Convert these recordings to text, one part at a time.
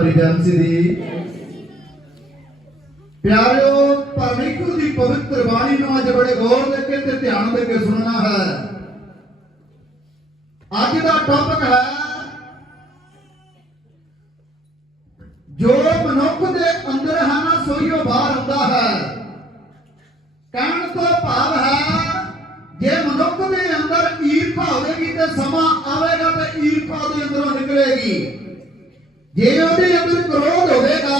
ਪਰਿਜਨਸੀ ਦੀ ਪਿਆਰਿਓ ਪਰਮੇਸ਼ਰ ਦੀ ਪਵਿੱਤਰ ਬਾਣੀ ਨੂੰ ਅੱਜ ਬੜੇ ਗੌਰ ਦੇ ਕੇ ਤੇ ਧਿਆਨ ਦੇ ਕੇ ਸੁਣਨਾ ਹੈ। ਅੱਜ ਦਾ ਟੌਪਿਕ ਹੈ ਜੋ ਮਨੁੱਖ ਦੇ ਅੰਦਰ ਹੈ ਨਾ ਸੋਈ ਉਹ ਬਾਹਰ ਹੁੰਦਾ ਹੈ। ਕਹਿਣ ਤੋਂ ਭਾਵ ਹੈ, ਜੇ ਮਨੁੱਖ ਦੇ ਅੰਦਰ ਈਰਖਾ ਹੋਵੇਗੀ ਤੇ ਸਮਾਂ ਆਵੇਗਾ ਤੇ ਈਰਖਾ ਦੇ ਅੰਦਰੋਂ ਨਿਕਲੇਗੀ। ਜੇ ਉਹਦੇ ਅੰਦਰ ਕ੍ਰੋਧ ਹੋਵੇਗਾ,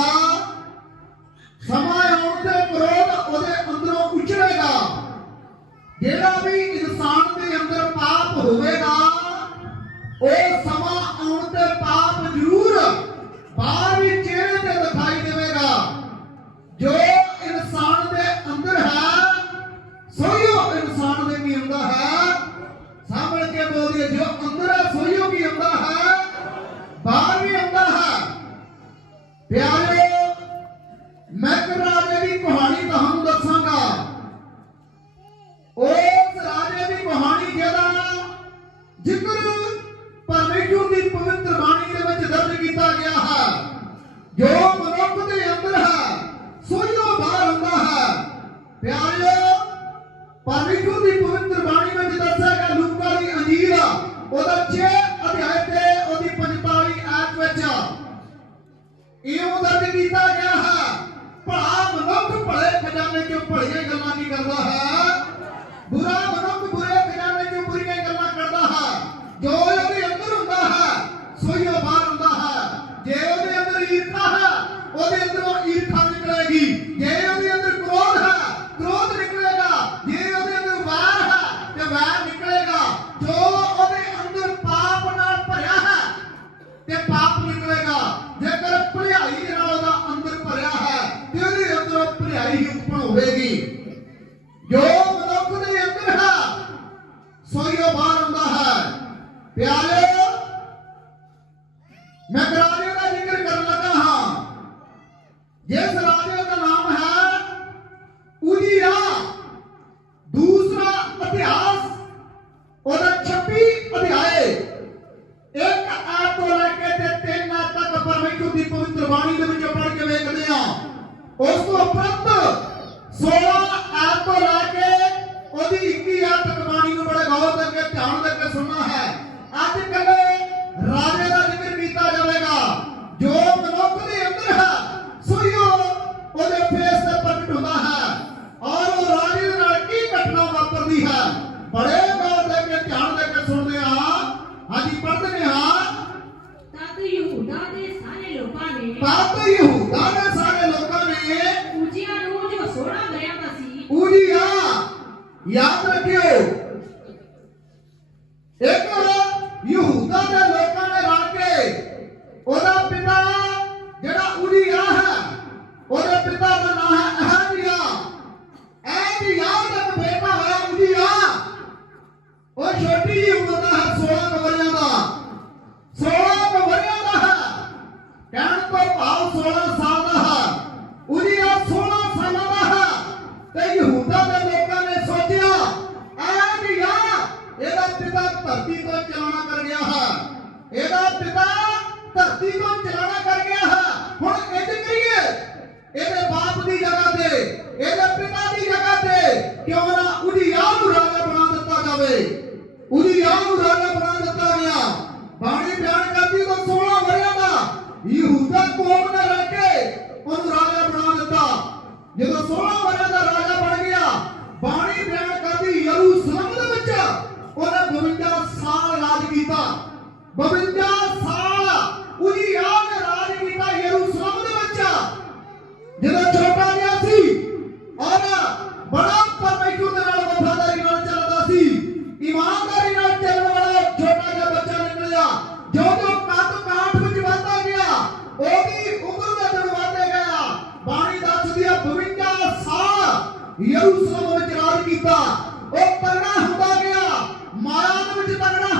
ਸਮਾਂ ਆਉਣ ਤੇ ਕ੍ਰੋਧ ਉਹਦੇ ਅੰਦਰੋਂ ਉਛਲੇਗਾ ਜਿਹੜਾ ਵੀ ਇਨਸਾਨ ਦੇ ਅੰਦਰ ਪਾਪ ਹੋਵੇਗਾ ਪਿਆਰਿਓ ਪਰਮੇਸ਼ਰ ਦੀ ਪਵਿੱਤਰ ਬਾਣੀ ਵਿੱਚ ਦੱਸਿਆ ਗਿਆ, ਲੂਕਾ ਦੀ ਅੰਜੀਰ ਆ ਉਹਦਾ 6 ਅਧਿਆਇ ਤੇ ਉਹਦੀ 45 ਆਇਤ ਵਿੱਚ। ਇਹ ਉਹਦਾ ਕੀਤਾ ਗਿਆ ਹੈ। ਭਲਾ ਮਨੁੱਖ ਭਲੇ ਖਜ਼ਾਨੇ ਚੋਂ ਭਲੀਆਂ ਗੱਲਾਂ ਨਹੀਂ ਕਰਦਾ ప్రాథమికమైన E o ਉਹ ਤਗੜਾ ਹੁੰਦਾ ਗਿਆ। ਮਾਇਆ ਦੇ ਵਿੱਚ ਤਗੜਾ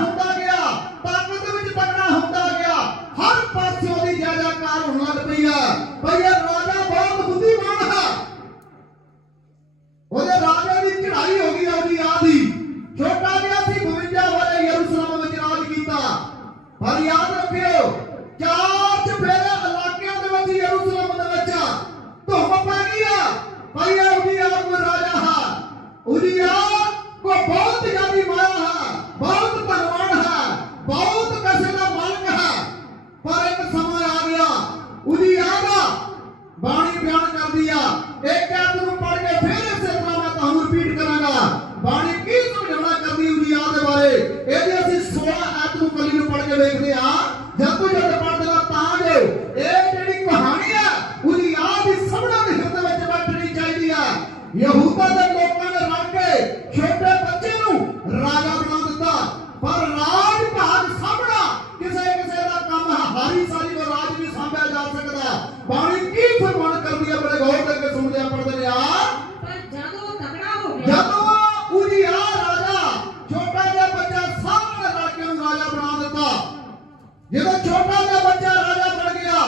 ਜਦੋਂ ਛੋਟਾ ਜਿਹਾ ਬੱਚਾ ਰਾਜਾ ਬਣ ਗਿਆ,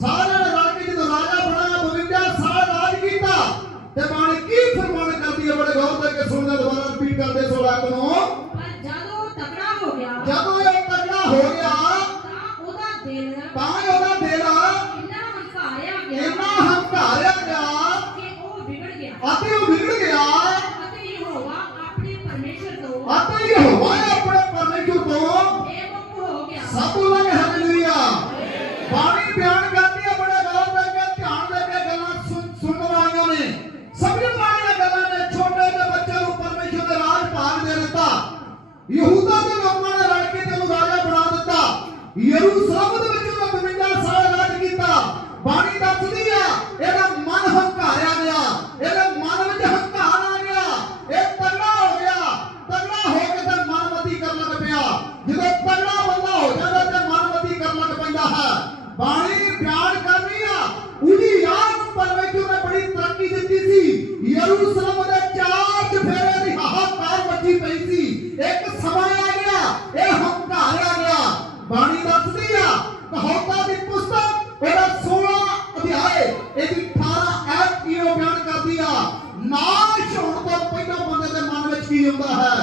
ਸਾਰਿਆਂ ਨੇ ਰਾਜ ਕੇ ਜਦੋਂ ਰਾਜਾ ਬਣਾਇਆ 52 ਸਾਲ ਰਾਜ ਕੀਤਾ, ਤੇ ਬਾਣੀ ਕੀ ਫਰਮਾਨ ਕਰਦੀ ਹੈ ਬੜੇ ਗੌਰ ਤੱਕ ਸੁਣਨਾ ਦੁਬਾਰਾ ਰਿਪੀਟ ਕਰਦੇ ਸੋ ਰੱਖ ਨੂੰ। ਯਹੂਦਾ ਦੇ ਲੋਕਾਂ ਨੇ ਰਲ ਕੇ ਤੈਨੂੰ ਰਾਜਾ ਬਣਾ ਦਿੱਤਾ। ਯਰੂਸ਼ਲਮ Bahia.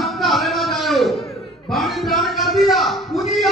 आपका हरेला जायो पानी दान कर दिया पूजी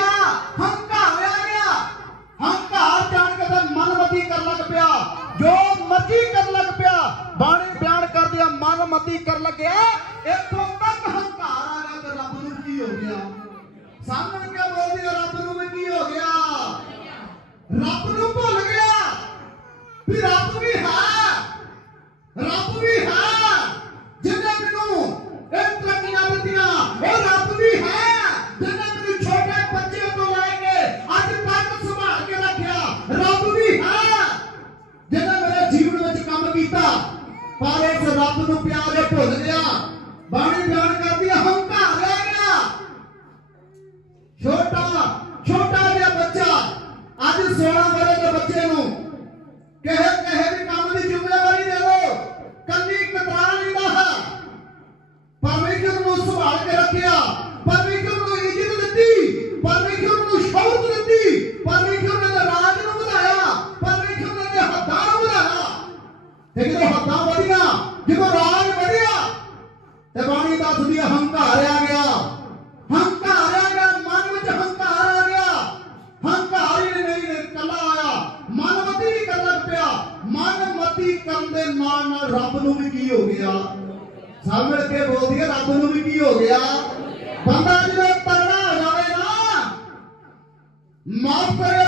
ਕੀਤਾ। ਪਰ ਇਸ ਰੱਬ ਨੂੰ ਪਿਆਰੇ ਭੁੱਲ ਗਿਆ। ਬਾਣੀ ਬਿਆਨ ਕਰ ਬੋਲਦੀ ਰੱਬ ਨੂੰ ਵੀ ਕੀ ਹੋ ਗਿਆ? ਬੰਦਾ ਜਦੋਂ ਤਰਣਾ ਹੋ ਜਾਵੇ ਨਾ, ਮਾਫ ਕਰੇ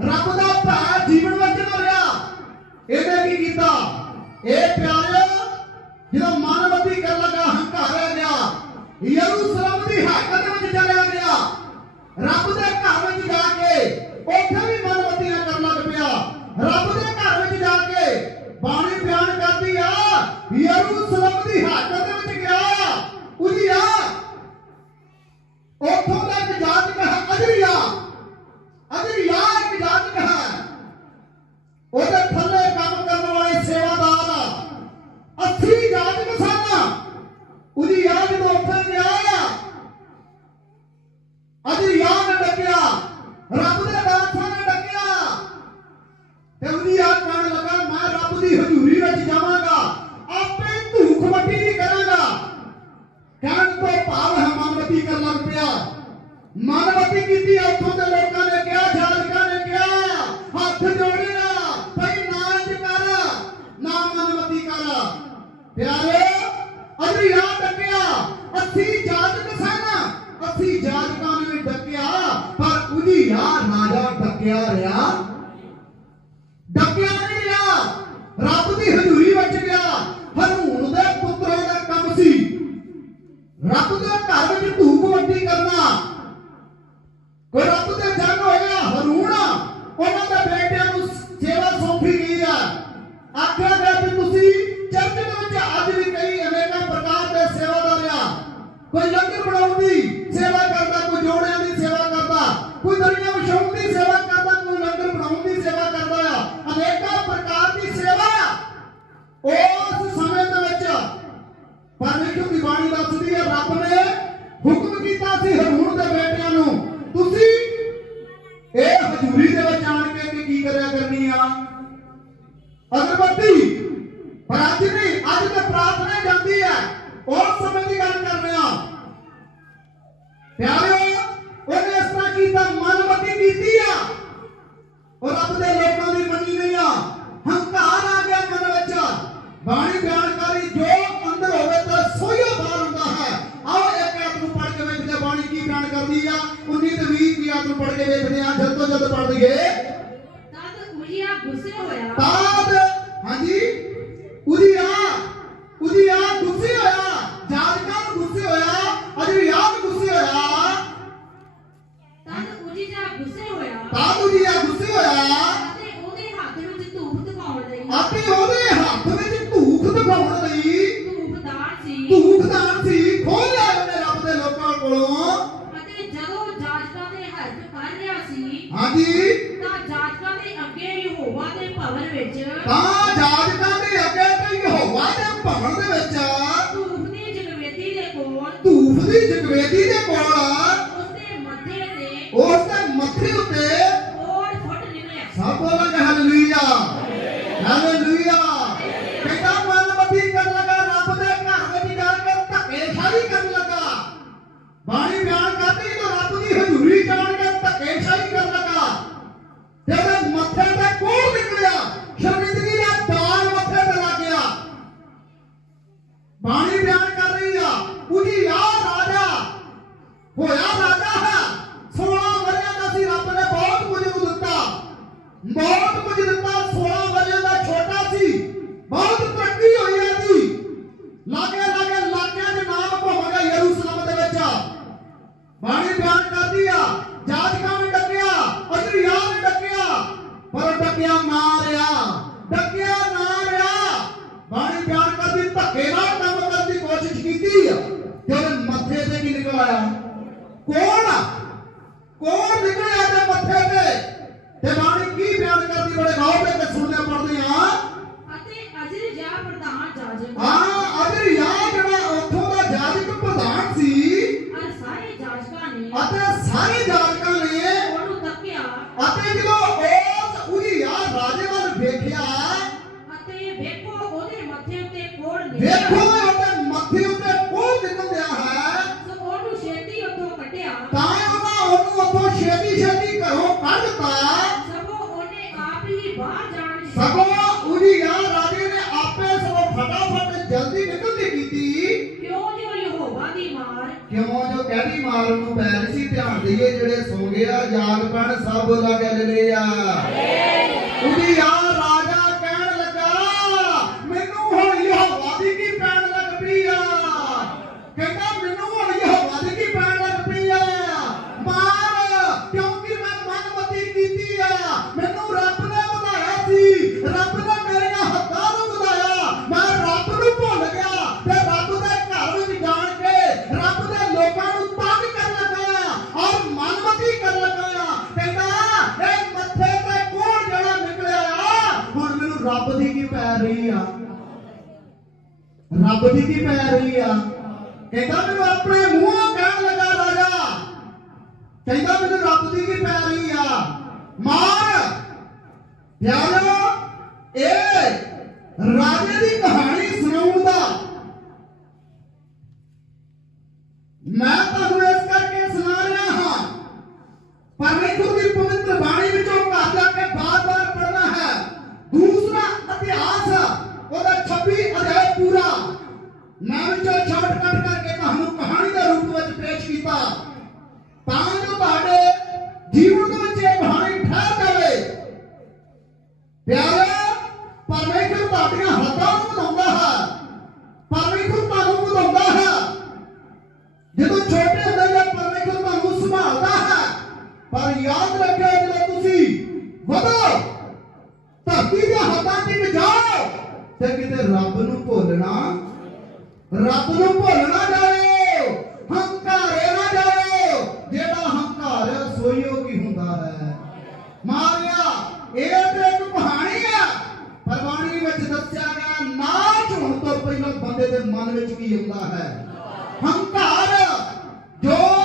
ਰੱਬ ਦਾ ਭੈ ਜੀਵਨ ਵਿੱਚ ਨਾ ਰਿਹਾ। ਕੀ ਕੀਤਾ? ਇਹ ਪਿਆਰਿਓ, ਜਦੋਂ ਮਾਨਵਤੀ ਕਰ ਲਗਾ, ਹੰਕਾਰ ਗਿਆ। ਯਰੂਸ਼ਲਮ ਦੀ ਹੱਕਤ ਵਿੱਚ ਚਲਿਆ ਗਿਆ। ਰੱਬ ਦੇ ਘਰ ਵਿੱਚ ਜਾ ਕੇ ਉੱਥੇ ਵੀ ਮਾਨਵਤੀ ਨਾ ਕਰਨ ਲੱਗ ਪਿਆ। ਰੱਬ ਦੇ ਘਰ ਵਿੱਚ ਜਾ ਕੇ ਬਾਣੀ ਬਿਆਨ ਕਰਦੀ ਆ, ਯਰੂਸ਼ਲਮ ਦੀ ਹੱਕਤ ਵਿੱਚ ਗਿਆ। ਉਜਿਆ ਉੱਥੋਂ ਦਾ ਇੱਕ ਜਾਤਕ ਹੈ ਅਜਰੀਆ ਯਾਰ ਵਿਦਾਨ ਹੈ। ਉਹਦੇ ਥੱਲੇ ਕੰਮ ਕਰਨ ਵਾਲੇ ਸੇਵਾਦਾਰ ਆ। ਅਥਰੀ ਜਾਤ Hallelujah. Hallelujah. ਬਾਣੀ ਬਿਆਨ ਕਰਦੀ ਆ ਜਾਤਕਾਂ ਨੇ ਡੱਕਿਆ ਅਦਰਿਆ ਨੇ ਡੱਕਿਆ, ਪਰ ਡੱਕਿਆ ਨਾ ਡੱਕਿਆ ਨਾ ਬਾਣੀ ਬਿਆਨ ਕਰਦੀ, ਧੱਕੇ ਨਾਲ ਕੰਮ ਕਰਨ ਦੀ ਕੋਸ਼ਿਸ਼ ਕੀਤੀ ਆ। ਤੇ ਉਹਦੇ ਮੱਥੇ ਤੇ ਕੀ ਨਿਕਲ ਆਇਆ ਕੌਣ ਕੌਣ ਨਿਕਲਿਆ ਤੇ ਮੱਥੇ ਤੇ ਤੇ ਦੇਖੋ ਉਹਦੇ ਮੱਥੇ ਉੱਤੇ ਕੋਹ ਨਿਕਲਿਆ ਹੈ। ਸੋ ਉਹਨੂੰ ਛੇਤੀ ਉੱਥੋਂ ਕੱਢਿਆ। ਤਾਂ ਉਹਨਾਂ ਉਹਨੂੰ ਉੱਥੋਂ ਛੇਤੀ ਛੇਤੀ ਘਰੋਂ ਕੱਢਤਾ ਸਗੋਂ ਉਹਨੇ ਆਪ ਹੀ ਬਾਹਰ ਜਾਣ ਸਗੋਂ ਉਹਦੀ ਯਾਰ ਰਾਜੇ ਨੇ ਆਪੇ ਸਗੋਂ ਫਟਾਫਟ ਜਲਦੀ ਨਿਕਲਦੀ ਕੀਤੀ। ਕਿਉਂ ਜੋ ਯਹੋਵਾ ਦੀ ਮਾਰ? ਕਿਉਂ ਜੋ ਕਹਿਦੀ ਮਾਰ ਨੂੰ ਪੈ ਰਹੀ ਸੀ ਧਿਆਨ ਦਈਏ ਜਿਹੜੇ ਸੋ ਗਿਆ ਜਾਗ ਪਣ ਸਭ ਲਗ ਲੈ ਆ। ਮੈਂ ਤੇ ਕਿਤੇ ਰੱਬ ਨੂੰ ਭੁੱਲਣਾ? ਰੱਬ ਨੂੰ ਭੁੱਲ ਨਾ ਹੰਕਾਰੇ ਨਾ ਜਾਓ ਜਿਹੜਾ ਹੰਕਾਰ ਸੋਈਓ ਕੀ ਹੁੰਦਾ ਹੈ? ਮਾਰਿਆ, ਇਹ ਤੇ ਇੱਕ ਕਹਾਣੀ ਆ। ਪਰ ਵਿੱਚ ਦੱਸਿਆ ਗਿਆ, ਨਾਚ ਹੋਣ ਤੋਂ ਪਹਿਲਾਂ ਬੰਦੇ ਦੇ ਮਨ ਵਿੱਚ ਕੀ ਹੁੰਦਾ ਹੈ? ਹੰਕਾਰ, ਜੋ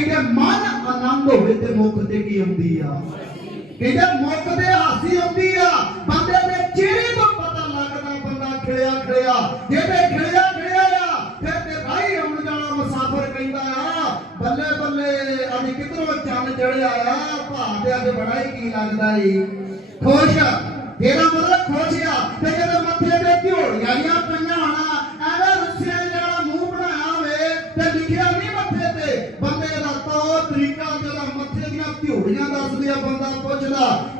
ਕਹਿੰਦੇ, ਮਨ ਆਨੰਦ ਹੋਵੇ ਤੇ ਮੁਖ ਤੇ ਕੀ ਆਉਂਦੀ ਆ? ਕਹਿੰਦੇ, ਮੁਖ ਤੇ ਹਾਸੀ ਆਉਂਦੀ ਆ। ਬੰਦੇ ਦੇ ਚਿਹਰੇ ਤੋਂ ਪਤਾ ਲੱਗਦਾ ਬੰਦਾ ਖਿੜਿਆ ਖਿੜਿਆ ਜਿਹਦੇ ਖਿੜਿਆ ਖਿੜਿਆ ਆ, ਫਿਰ ਤੇ ਰਾਹੀ ਆਉਣ ਜਾਣਾ ਮੁਸਾਫਰ ਕਹਿੰਦਾ ਆ, ਬੱਲੇ ਬੱਲੇ, ਅੱਜ ਕਿਧਰੋਂ ਚੰਨ ਚੜਿਆ ਆ? ਭਾਅ ਤੇ ਅੱਜ ਬੜਾ ਹੀ ਕੀ ਲੱਗਦਾ ਏ ਖੁਸ਼ ਇਹਦਾ ਮਤਲਬ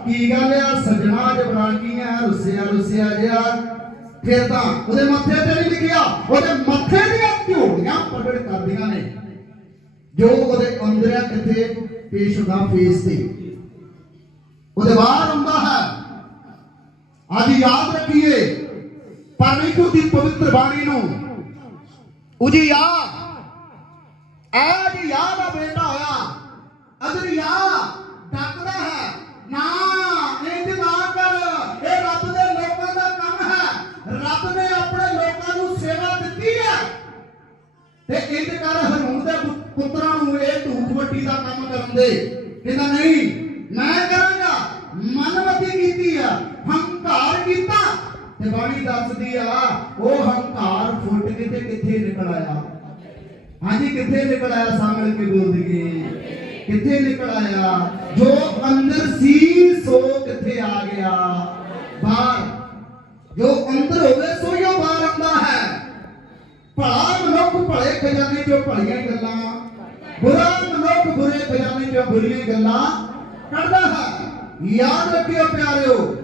ਕੀ ਗੱਲ ਆ? ਸਜਣਾ ਅੱਜ ਆ ਰੁੱਸਿਆ ਰੁੱਸਿਆ ਜਿਹਾ ਫਿਰ ਤਾਂ ਉਹਦੇ ਮੱਥੇ ਤੇ ਨਹੀਂ ਲਿਖਿਆ। ਉਹਦੇ ਮੱਥੇ ਦੀਆਂ ਝੋਲੀਆਂ ਪ੍ਰਗਟ ਕਰਦੀਆਂ ਨੇ। ਜੋ ਉਹਦੇ ਅੰਦਰ ਆ ਕਿੱਥੇ ਪੇਸ਼ ਹੁੰਦਾ ਫੇਸ ਤੇ। ਉਹਦੇ ਬਾਹਰ ਹੁੰਦਾ ਹੈ, ਅੱਜ ਯਾਦ ਰੱਖੀਏ, ਪਰਮੇਸ਼ਰ ਦੀ ਪਵਿੱਤਰ ਬਾਣੀ ਨੂੰ। ਉਜੀਆ ਐ ਜੀ ਯਾਦ ਆ ਬੇਟਾ ਹੋਇਆ ਅਦਰੀਆ ਡੱਕਦਾ ਹੈ ਨਾ ਇੰਜ ਨਾ ਕਰ। ਇਹ ਰੱਬ ਦੇ ਲੋਕਾਂ ਦਾ ਕੰਮ ਹੈ। ਰੱਬ ਨੇ ਆਪਣੇ ਲੋਕਾਂ ਨੂੰ ਸੇਵਾ ਦਿੱਤੀ ਹੈ। ਤੇ ਇੰਜ ਕਰ ਹਰੂਨ ਦੇ ਪੁੱਤਰਾਂ ਨੂੰ ਇਹ ਧੂਪ ਵੱਟੀ ਦਾ ਕੰਮ ਕਰਨ ਦੇ। ਕਹਿੰਦਾ, ਨਹੀਂ, ਮੈਂ ਕਰਾਂਗਾ। ਮਨਮਤੀ ਕੀਤੀ ਆ। ਹੰਕਾਰ ਕੀਤਾ। ਤੇ ਬਾਣੀ ਦੱਸਦੀ ਆ, ਉਹ ਹੰਕਾਰ ਫੁੱਟ ਕੇ ਤੇ ਕਿੱਥੇ ਨਿਕਲ ਆਇਆ? ਹਾਂਜੀ, ਕਿੱਥੇ ਨਿਕਲ ਆਇਆ? ਸਾਹਮਣੇ ਕੇ ਬੋਲ ਦਈਏ। ਕਿੱਥੇ ਨਿਕਲ ਆਇਆ? ਜੋ ਅੰਦਰ ਸੀ, ਸੋ ਕਿੱਥੇ ਆ ਗਿਆ? ਬਾਹਰ। ਜੋ ਅੰਦਰ ਹੋਵੇ, ਸੋ ਹੀ ਬਾਹਰ ਆਉਂਦਾ ਹੈ। ਭਲਾ ਮਨੁੱਖ ਭਲੇ ਖਜ਼ਾਨੇ ਚੋਂ ਭਲੀਆਂ ਗੱਲਾਂ, ਬੁਰਾ ਮਨੁੱਖ ਬੁਰੇ ਖਜ਼ਾਨੇ ਚੋਂ ਬੁਰੀਆਂ ਗੱਲਾਂ ਕੱਢਦਾ ਹੈ। ਯਾਦ ਰੱਖਿਓ ਪਿਆਰਿਓ,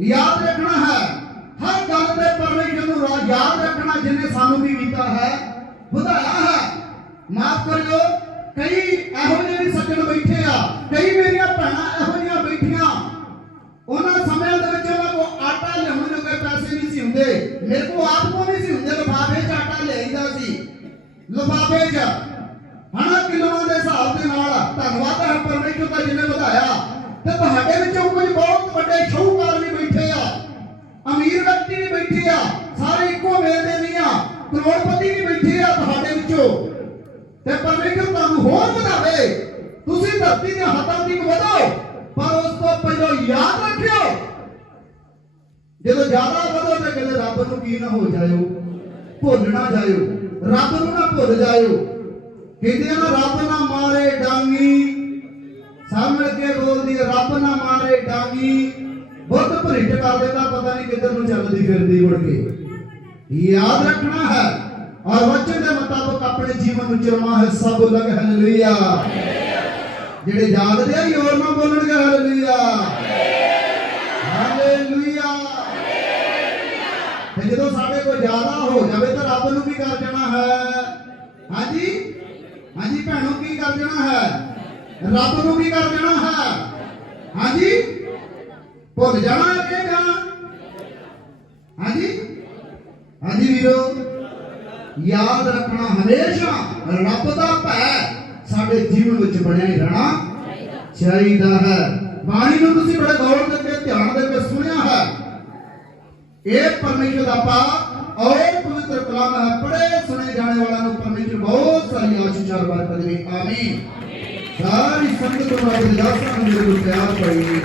ਯਾਦ ਰੱਖਣਾ ਹੈ। ਹਰ ਗੱਲ ਤੇ ਪਰਮੇਸ਼ਰ ਨੂੰ ਯਾਦ ਰੱਖਣਾ ਜਿਹਨੇ ਸਾਨੂੰ ਵੀ ਕੀਤਾ ਹੈ, ਵਧਾਇਆ ਹੈ। ਮਾਫ ਕਰਿਓ। ਕਈ ਇਹੋ ਜਿਹੇ ਵੀ ਸੱਜਣ ਬੈਠੇ ਆ, ਕਈ ਮੇਰੀਆਂ ਭੈਣਾਂ ਇਹੋ ਜਿਹੀਆਂ ਬੈਠੀਆਂ। ਉਹਨਾਂ ਸਮਿਆਂ ਦੇ ਵਿੱਚ ਉਹਨਾਂ ਕੋਲ ਆਟਾ ਲਿਆਉਣ ਨੂੰ ਪੈਸੇ ਨਹੀਂ ਸੀ ਹੁੰਦੇ। ਮੇਰੇ ਕੋਲ ਆਪ ਕੋ ਨਹੀਂ ਸੀ ਹੁੰਦੇ, ਲਿਫਾਫੇ 'ਚ ਆਟਾ ਲਿਆਈਦਾ ਸੀ। ਲਿਫਾਫੇ 'ਚ, ਹਨਾ, ਕਿਲੋਆਂ ਦੇ ਹਿਸਾਬ ਦੇ ਨਾਲ। ਧੰਨਵਾਦ ਹੈ ਪਰਮੇਸ਼ਰ ਦਾ ਜਿਹਨੇ ਵਧਾਇਆ। ਤੇ ਤੁਹਾਡੇ ਵਿੱਚੋਂ ਕੁਝ ਬਹੁਤ ਵੱਡੇ ਸ਼ੌਹਕਾਰ ਵੀ ਬੈਠੇ ਆ। ਅਮੀਰ ਵਿਅਕਤੀ ਵੀ ਬੈਠੇ ਆ। ਸਾਰੇ ਇੱਕੋ ਵੇਲੇ ਦੇ ਨਹੀਂ ਆ। ਕਰੋੜਪਤੀ ਵੀ ਬੈਠੇ ਆ ਤੁਹਾਡੇ ਵਿੱਚੋਂ। ਤੇ ਪਰਮੇਸ਼ਰ ਤੁਹਾਨੂੰ ਹੋਰ ਵਧਾਵੇ। ਤੁਸੀਂ ਧਰਤੀ ਦੇ ਹੱਥਾਂ ਤੱਕ ਵਧੋ, ਪਰ ਉਸ ਤੋਂ ਪਹਿਲਾਂ ਯਾਦ ਰੱਖਿਓ। ਜਦੋਂ ਜ਼ਿਆਦਾ ਵਧੋ ਤੇ ਕਦੇ ਰੱਬ ਨੂੰ ਕੀ ਨਾ ਹੋ ਜਾਇਓ ਭੁੱਲ ਨਾ ਜਾਇਓ, ਰੱਬ ਨੂੰ ਨਾ ਭੁੱਲ ਜਾਇਓ। ਕਹਿੰਦੇ ਨਾ, ਰੱਬ ਨਾ ਮਾਰੇ ਡਾਂਗੀ। ਸਾਹਮਣੇ ਕੇ ਬੋਲਦੀ ਰੱਬ ਨਾ ਮਾਰੇ ਡਾਂਗੀ। ਬੁੱਧ ਭਰਿੱਟ ਕਰ ਦਿੰਦਾ ਪਤਾ ਨਹੀਂ ਕਿੱਧਰ ਨੂੰ ਚੱਲਦੀ ਫਿਰਦੀ ਮੁੜ ਕੇ। ਯਾਦ ਰੱਖਣਾ ਹੈ। ਔਰ ਵਚਨ ਦੇ ਮੁਤਾਬਕ ਆਪਣੇ ਜੀਵਨ ਨੂੰ ਚਲਾਉਣਾ ਹੈ ਸਭ ਲਗ ਜਿਹੜੇ ਜਾਗਦੇ ਆ ਹੋਰ ਨਾ ਬੋਲਣਗੇ ਹਾਲੇਲੂਇਆ। ਹਾਲੇਲੂਇਆ। ਤੇ ਜਦੋਂ ਸਾਡੇ ਕੋਲ ਜ਼ਿਆਦਾ ਹੋ ਜਾਵੇ ਤਾਂ ਰੱਬ ਨੂੰ ਵੀ ਕਰ ਜਾਣਾ ਹੈ? ਹਾਂਜੀ? ਹਾਂਜੀ, ਭੈਣੋ, ਕੀ ਕਰ ਜਾਣਾ ਹੈ? ਰੱਬ ਨੂੰ ਵੀ ਕਰ ਜਾਣਾ ਹੈ? ਹਾਂਜੀ? ਭੁੱਲ ਜਾਣਾ ਕਿ ਜਾਣਾ ਹਾਂਜੀ? ਹਾਂਜੀ, ਵੀਰੋ। ਯਾਦ ਰੱਖਣਾ ਹਮੇਸ਼ਾ, ਰੱਬ ਦਾ ਭੈ ਸਾਡੇ ਜੀਵਨ ਵਿੱਚ ਬਣਿਆ ਹੀ ਰਹਿਣਾ ਚਾਹੀਦਾ ਹੈ। ਬਾਣੀ ਨੂੰ ਤੁਸੀਂ ਬੜੇ ਗੌਰ ਕਰਕੇ ਧਿਆਨ ਦੇ ਕੇ ਸੁਣਿਆ ਹੈ। ਇਹ ਪਰਮੇਸ਼ਰ ਦਾ ਪਾਕ ਔਰ ਪਵਿੱਤਰ ਕਲਾਮ ਹੈ। ਬੜੇ ਸੁਣੇ ਜਾਣੇ ਵਾਲਿਆਂ ਨੂੰ ਪਰਮੇਸ਼ਰ ਬਹੁਤ ਸਾਰੀ ਆਸ਼ੀਸ਼ਾਂ ਬਰਕਤ ਦੇ ਆਮੀਨ। ਸਾਰੀ ਸੰਗਤ ਨੂੰ ਰੱਬ ਦੀ ਨੂੰ ਮੇਰੇ ਪਿਆਰ ਪਈ